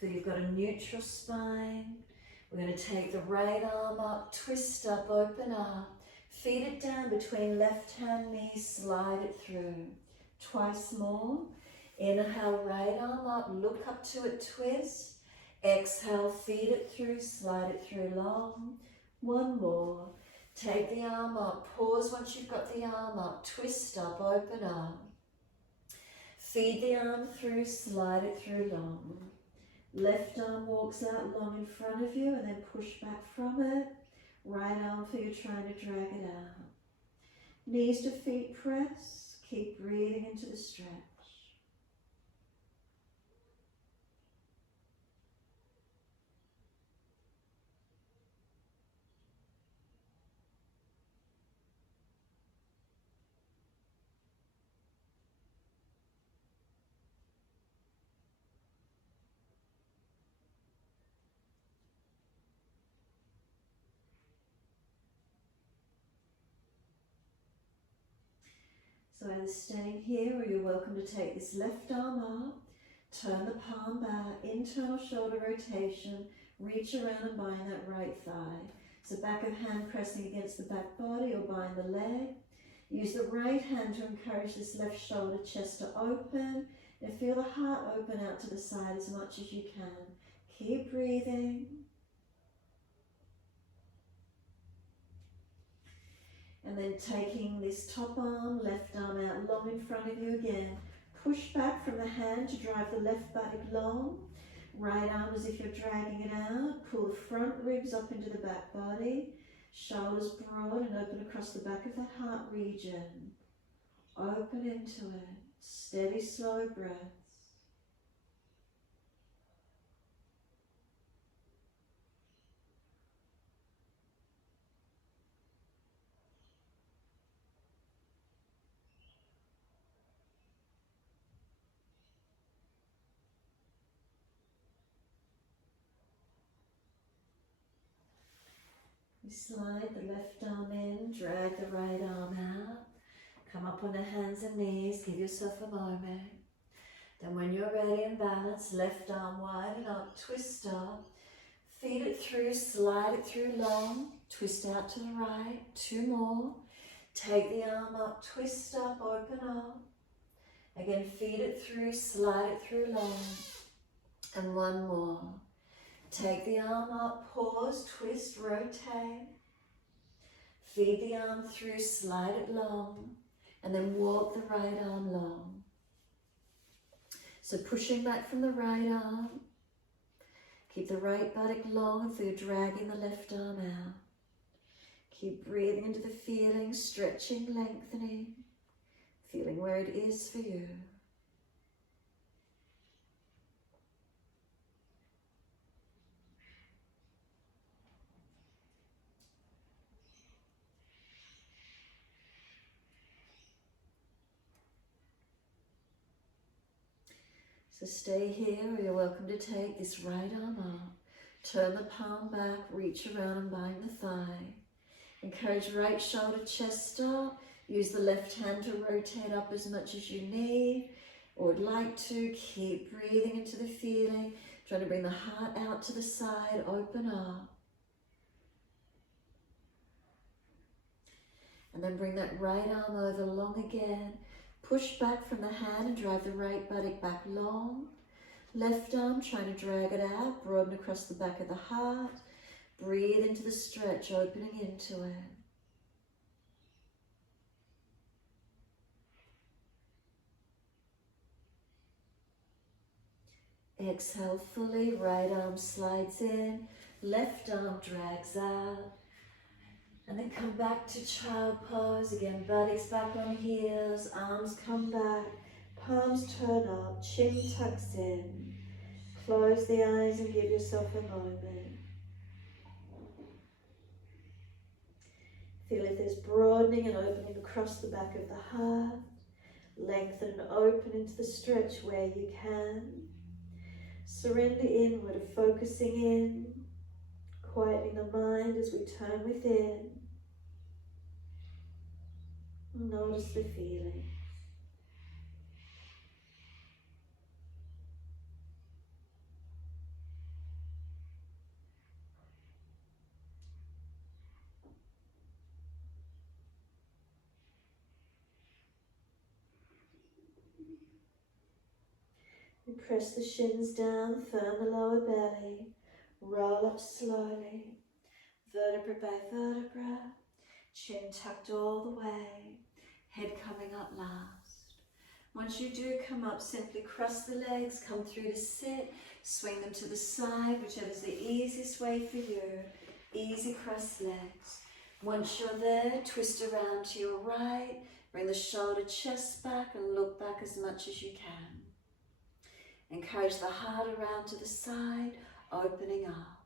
so you've got a neutral spine. We're going to take the right arm up, twist up, open up. Feed it down between left hand knees, slide it through. Twice more. Inhale, right arm up, look up to it, twist. Exhale, feed it through, slide it through long. One more. Take the arm up, pause once you've got the arm up, twist up, open up. Feed the arm through, slide it through long. Left arm walks out long in front of you and then push back from it. Right arm for you trying to drag it out. Knees to feet press. Keep breathing into the stretch. So either staying here or you're welcome to take this left arm up, turn the palm back, internal shoulder rotation, reach around and bind that right thigh. So back of hand pressing against the back body or bind the leg. Use the right hand to encourage this left shoulder chest to open and feel the heart open out to the side as much as you can. Keep breathing. And then taking this top arm, left arm out long in front of you again. Push back from the hand to drive the left buttock long. Right arm as if you're dragging it out. Pull the front ribs up into the back body. Shoulders broad and open across the back of the heart region. Open into it. Steady, slow breaths. You slide the left arm in, drag the right arm out. Come up on the hands and knees, give yourself a moment. Then when you're ready and balanced, left arm wide and up, twist up. Feed it through, slide it through long, twist out to the right, two more. Take the arm up, twist up, open up. Again, feed it through, slide it through long. And one more. Take the arm up, pause, twist, rotate. Feed the arm through, slide it long, and then walk the right arm long. So pushing back from the right arm, keep the right buttock long if you're dragging the left arm out. Keep breathing into the feeling, stretching, lengthening, feeling where it is for you. So stay here, or you're welcome to take this right arm up. Turn the palm back, reach around and bind the thigh. Encourage right shoulder, chest up. Use the left hand to rotate up as much as you need or would like to. Keep breathing into the feeling. Trying to bring the heart out to the side, open up. And then bring that right arm over long again. Push back from the hand and drive the right buttock back long. Left arm, trying to drag it out, broaden across the back of the heart. Breathe into the stretch, opening into it. Exhale fully, right arm slides in, left arm drags out. And then come back to child pose. Again, buttocks back on heels, arms come back, palms turn up, chin tucks in. Close the eyes and give yourself a moment. Feel if there's broadening and opening across the back of the heart. Lengthen and open into the stretch where you can. Surrender inward, focusing in, quietening the mind as we turn within. Notice the feeling. And press the shins down, firm the lower belly, roll up slowly, vertebra by vertebra, chin tucked all the way, head coming up last. Once you do come up, simply cross the legs, come through to sit, swing them to the side, whichever is the easiest way for you. Easy cross legs. Once you're there, twist around to your right, bring the shoulder chest back and look back as much as you can. Encourage the heart around to the side, opening up.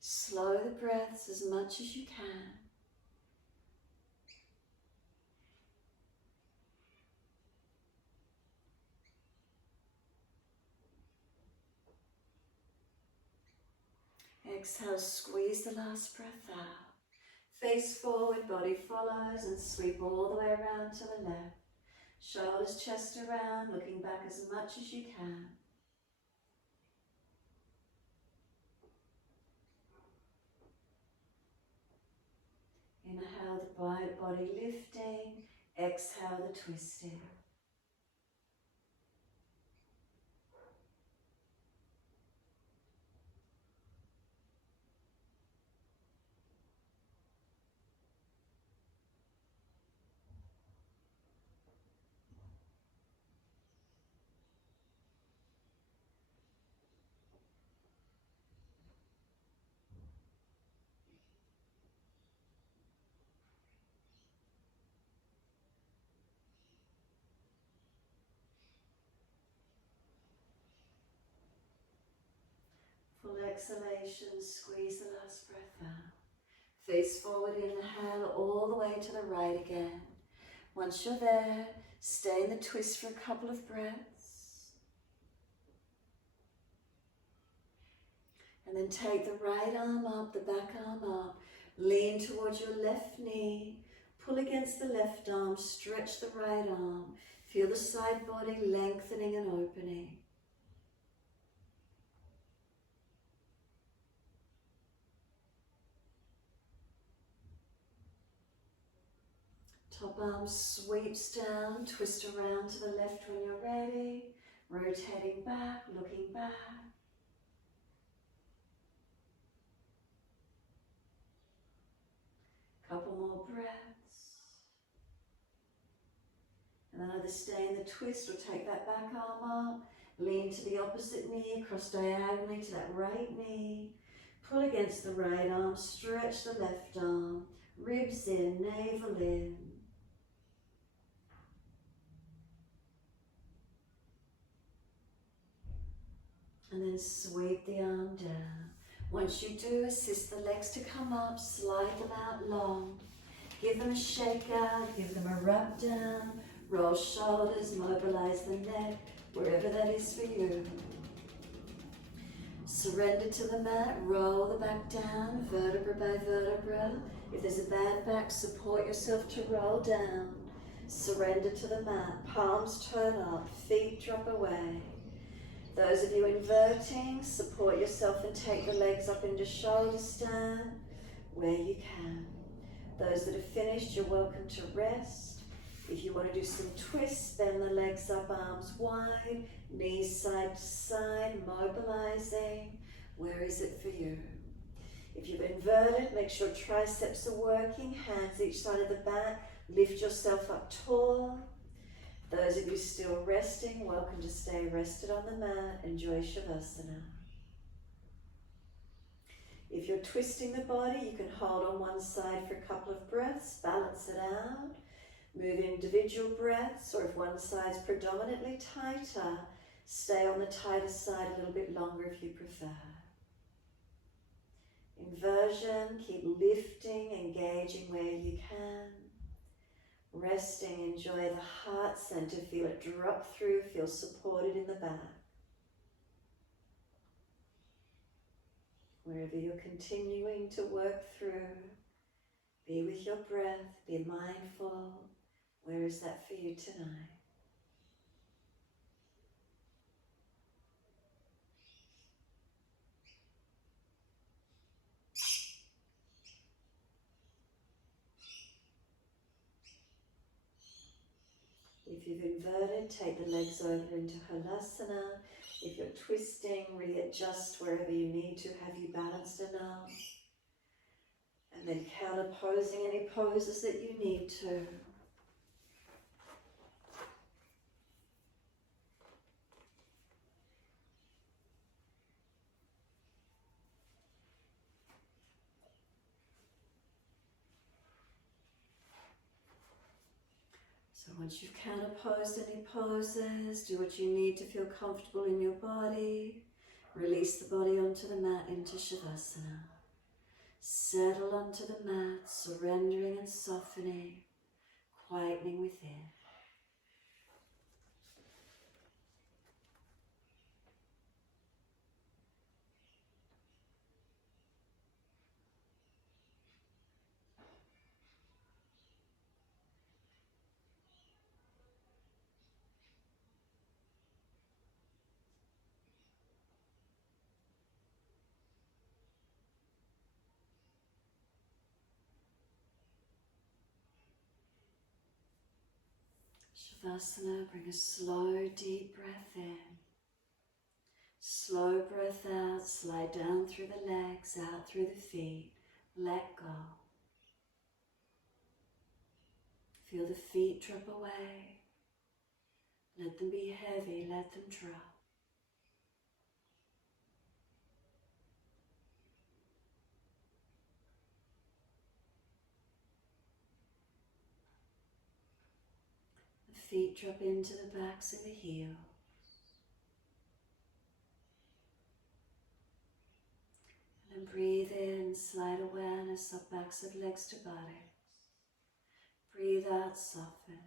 Slow the breaths as much as you can. Exhale, squeeze the last breath out. Face forward, body follows, and sweep all the way around to the left. Shoulders, chest around, looking back as much as you can. Inhale the body lifting, exhale the twisting. Full exhalation, squeeze the last breath out. Face forward, inhale all the way to the right again. Once you're there, stay in the twist for a couple of breaths. And then take the right arm up, the back arm up. Lean towards your left knee. Pull against the left arm, stretch the right arm. Feel the side body lengthening and opening. Top arm sweeps down, twist around to the left when you're ready. Rotating back, looking back. Couple more breaths. And then either stay in the twist or take that back arm up. Lean to the opposite knee, cross diagonally to that right knee. Pull against the right arm, stretch the left arm. Ribs in, navel in. And then sweep the arm down. Once you do, assist the legs to come up, slide them out long. Give them a shake out, give them a rub down. Roll shoulders, mobilize the neck, wherever that is for you. Surrender to the mat, roll the back down, vertebra by vertebra. If there's a bad back, support yourself to roll down. Surrender to the mat, palms turn up, feet drop away. Those of you inverting, support yourself and take the legs up into shoulder stand where you can. Those that have finished, you're welcome to rest. If you want to do some twists, bend the legs up, arms wide, knees side to side, mobilizing. Where is it for you? If you've inverted, make sure triceps are working, hands each side of the back, lift yourself up tall. Those of you still resting, welcome to stay rested on the mat. Enjoy Shavasana. If you're twisting the body, you can hold on one side for a couple of breaths, balance it out. Move individual breaths, or if one side's predominantly tighter, stay on the tighter side a little bit longer if you prefer. Inversion, keep lifting, engaging where you can. Resting, enjoy the heart center, feel it drop through, feel supported in the back. Wherever you're continuing to work through, be with your breath, be mindful. Where is that for you tonight? If you've inverted, take the legs over into Halasana. If you're twisting, readjust wherever you need to. Have you balanced enough? And then counterposing any poses that you need to. So once you've counterposed any poses, do what you need to feel comfortable in your body. Release the body onto the mat into Shavasana. Settle onto the mat, surrendering and softening, quietening within. Shavasana, bring a slow, deep breath in. Slow breath out, slide down through the legs, out through the feet. Let go. Feel the feet drop away. Let them be heavy, let them drop. The feet drop into the backs of the heels. And breathe in, slide awareness up backs of legs to body. Breathe out, soften.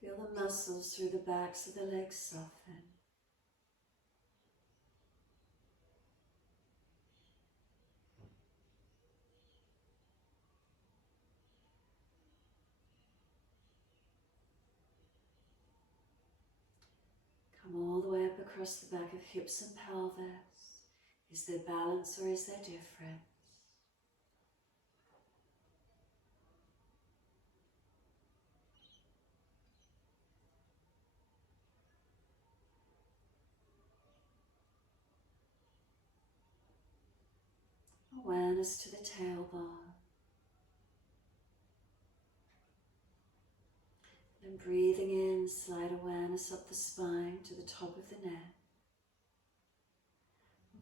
Feel the muscles through the backs of the legs soften. Come all the way up across the back of hips and pelvis. Is there balance or is there difference? Awareness to the tailbone. And breathing in, slide awareness up the spine to the top of the neck.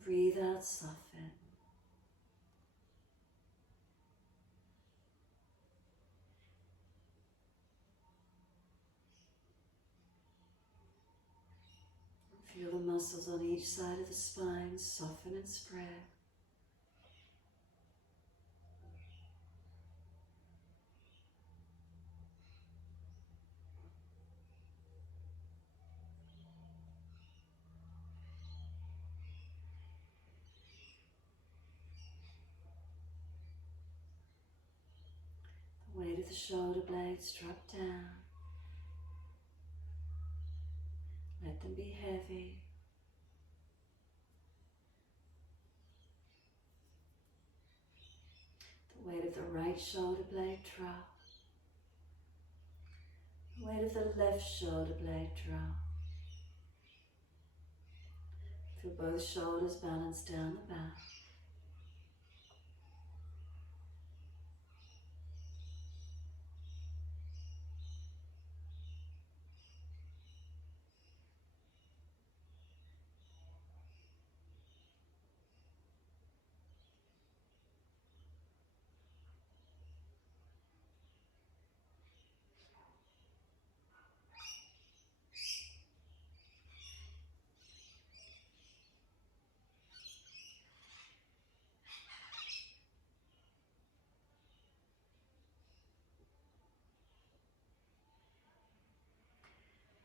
Breathe out, soften. Feel the muscles on each side of the spine soften and spread. shoulder blades drop down. Let them be heavy. The weight of the right shoulder blade drop. The weight of the left shoulder blade drop. Feel both shoulders balance down the back.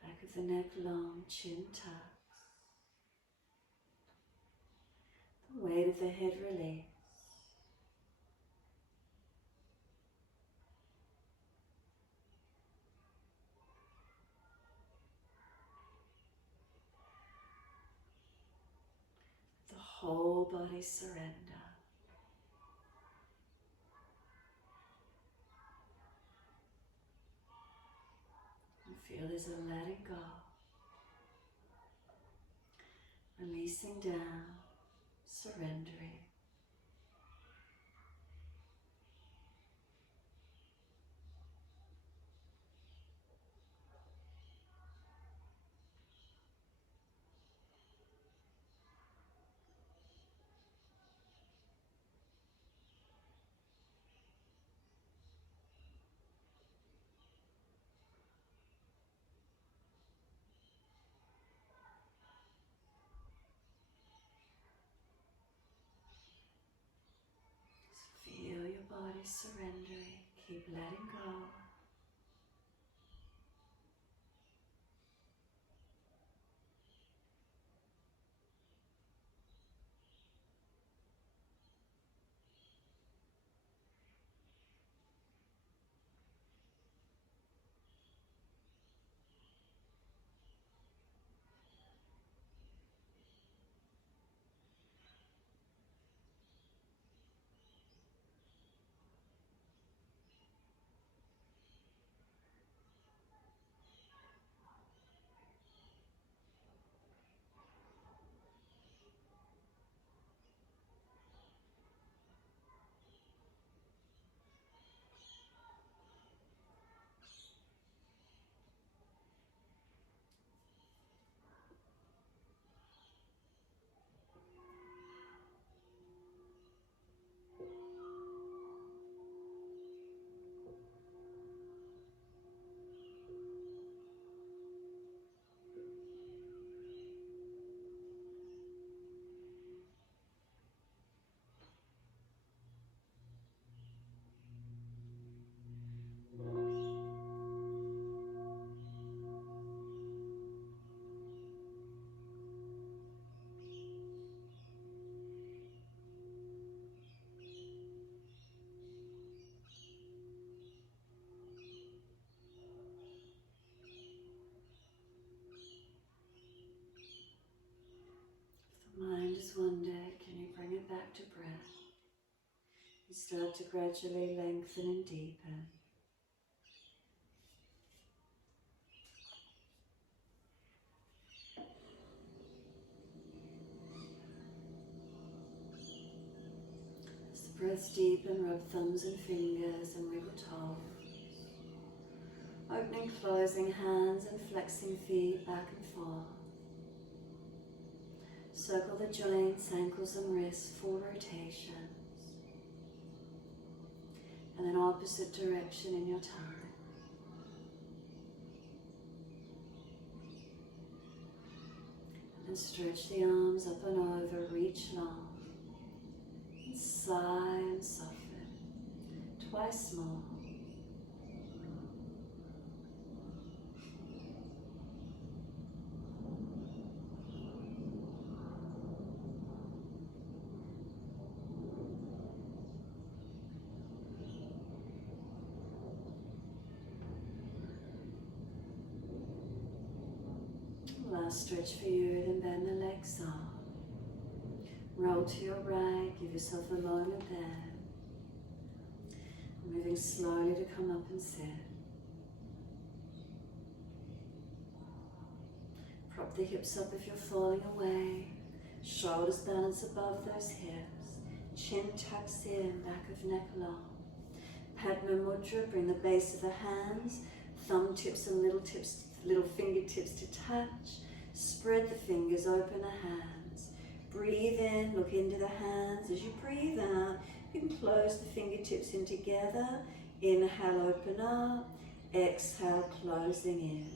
Back of the neck long, chin tucked. The weight of the head release. The whole body surrender. And feel there's a letting go. Releasing down, surrendering. Feel your body surrendering. Keep letting go. Mind is wandered, can you bring it back to breath? You start to gradually lengthen and deepen. As the breaths deepen, rub thumbs and fingers and wiggle toes. Opening, closing hands and flexing feet back and forth. Circle the joints, ankles and wrists, 4 rotations. And then opposite direction in your time. And then stretch the arms up and over, reach long. And sigh and soften. Twice more. Last stretch for you, then bend the legs up. Roll to your right, give yourself a moment there. Moving slowly to come up and sit. Prop the hips up if you're falling away. Shoulders balance above those hips. Chin tucks in, back of neck long. Padma Mudra, bring the base of the hands, thumb tips and little fingertips to touch. Spread the fingers, open the hands. Breathe in, look into the hands. As you breathe out, you can close the fingertips in together. Inhale, open up. Exhale, closing in.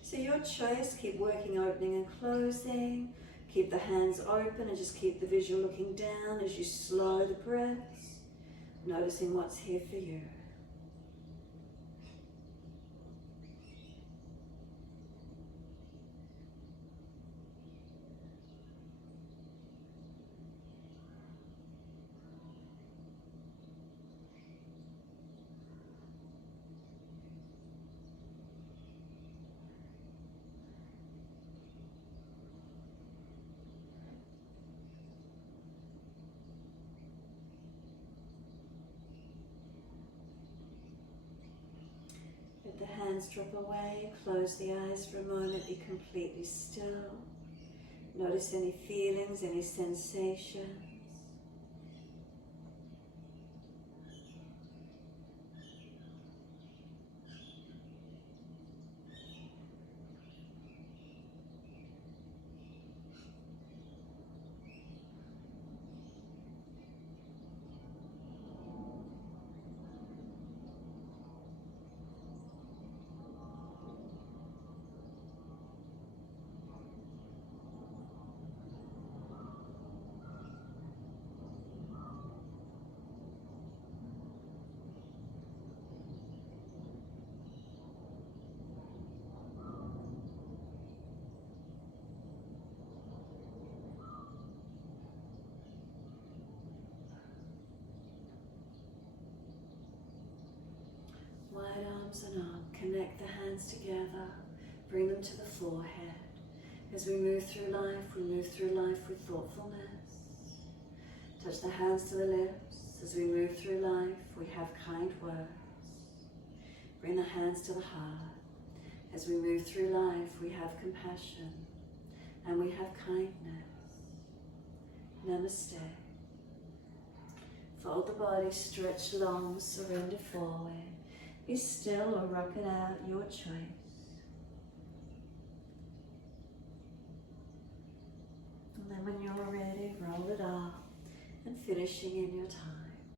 So your choice, keep working, opening and closing. Keep the hands open and just keep the visual looking down as you slow the breaths. Noticing what's here for you. Let the hands drop away, close the eyes for a moment, be completely still. Notice any feelings, any sensations. Wide arms and up, connect the hands together, bring them to the forehead. As we move through life with thoughtfulness. Touch the hands to the lips. As we move through life, we have kind words. Bring the hands to the heart. As we move through life, we have compassion and we have kindness. Namaste. Fold the body, stretch long, surrender forward. Be still or rock it out, your choice. And then when you're ready, roll it up and finishing in your time.